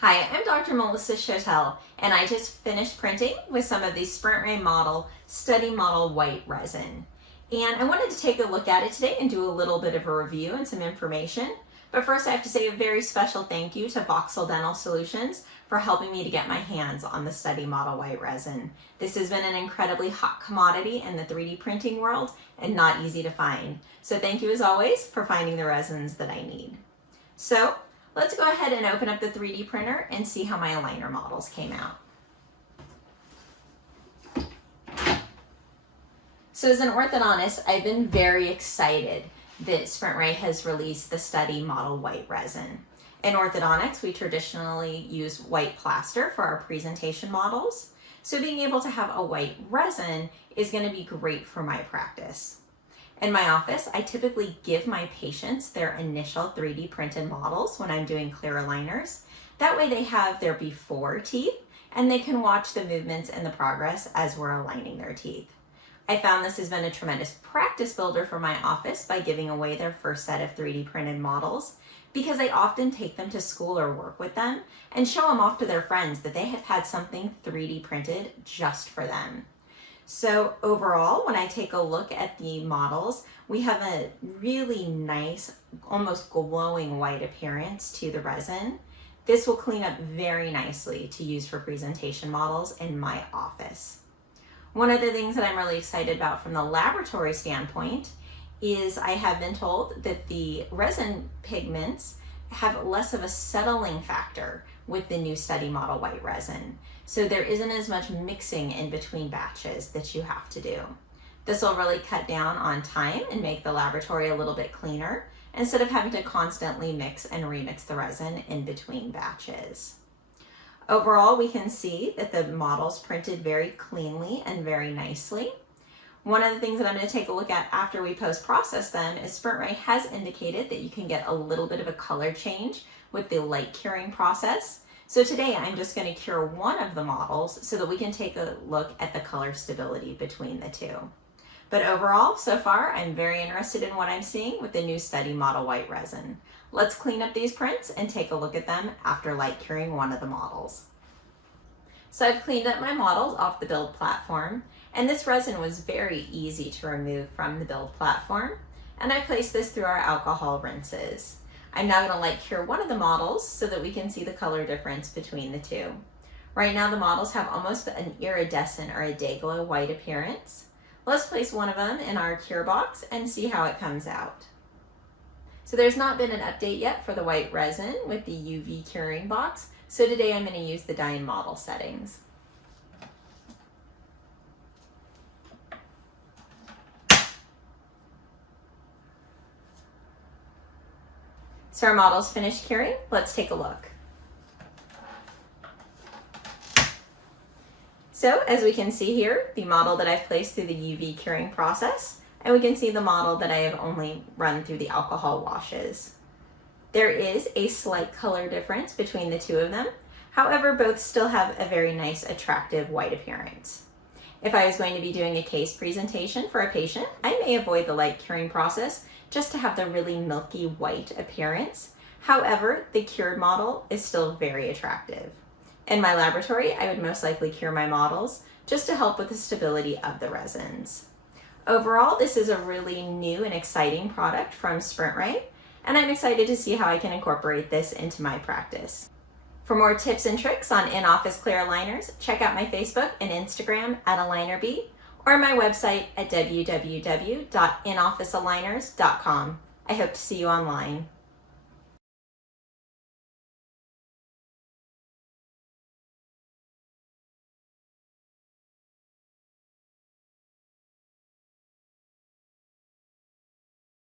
Hi, I'm Dr. Melissa Chotel, and I just finished printing with some of the SprintRay model study model white resin. And I wanted to take a look at it today and do a little bit of a review and some information. But first I have to say a very special thank you to Voxel Dental Solutions for helping me to get my hands on the study model white resin. This has been an incredibly hot commodity in the 3D printing world and not easy to find. So thank you as always for finding the resins that I need. So let's go ahead and open up the 3D printer and see how my aligner models came out. So as an orthodontist, I've been very excited that SprintRay has released the study model white resin. In orthodontics, we traditionally use white plaster for our presentation models. So being able to have a white resin is going to be great for my practice. In my office, I typically give my patients their initial 3D printed models when I'm doing clear aligners. That way they have their before teeth and they can watch the movements and the progress as we're aligning their teeth. I found this has been a tremendous practice builder for my office by giving away their first set of 3D printed models, because I often take them to school or work with them and show them off to their friends that they have had something 3D printed just for them. So overall, when I take a look at the models, we have a really nice, almost glowing white appearance to the resin. This will clean up very nicely to use for presentation models in my office. One of the things that I'm really excited about from the laboratory standpoint is I have been told that the resin pigments have less of a settling factor with the new study model white resin. So there isn't as much mixing in between batches that you have to do. This will really cut down on time and make the laboratory a little bit cleaner instead of having to constantly mix and remix the resin in between batches. Overall, we can see that the models printed very cleanly and very nicely. One of the things that I'm going to take a look at after we post-process them is SprintRay has indicated that you can get a little bit of a color change with the light curing process. So today I'm just going to cure one of the models so that we can take a look at the color stability between the two. But overall, so far, I'm very interested in what I'm seeing with the new study model white resin. Let's clean up these prints and take a look at them after light curing one of the models. So I've cleaned up my models off the build platform, and this resin was very easy to remove from the build platform, and I placed this through our alcohol rinses. I'm now going to light cure one of the models so that we can see the color difference between the two. Right now the models have almost an iridescent or a day glow white appearance. Let's place one of them in our cure box and see how it comes out. So there's not been an update yet for the white resin with the UV curing box, so today I'm going to use the dye model settings. So our model's finished curing. Let's take a look. So as we can see here, the model that I've placed through the UV curing process, and we can see the model that I have only run through the alcohol washes. There is a slight color difference between the two of them. However, both still have a very nice, attractive white appearance. If I was going to be doing a case presentation for a patient, I may avoid the light curing process just to have the really milky white appearance. However, the cured model is still very attractive. In my laboratory, I would most likely cure my models just to help with the stability of the resins. Overall, this is a really new and exciting product from SprintRay, and I'm excited to see how I can incorporate this into my practice. For more tips and tricks on in-office clear aligners, check out my Facebook and Instagram at AlignerBee, or my website at www.inofficealigners.com. I hope to see you online.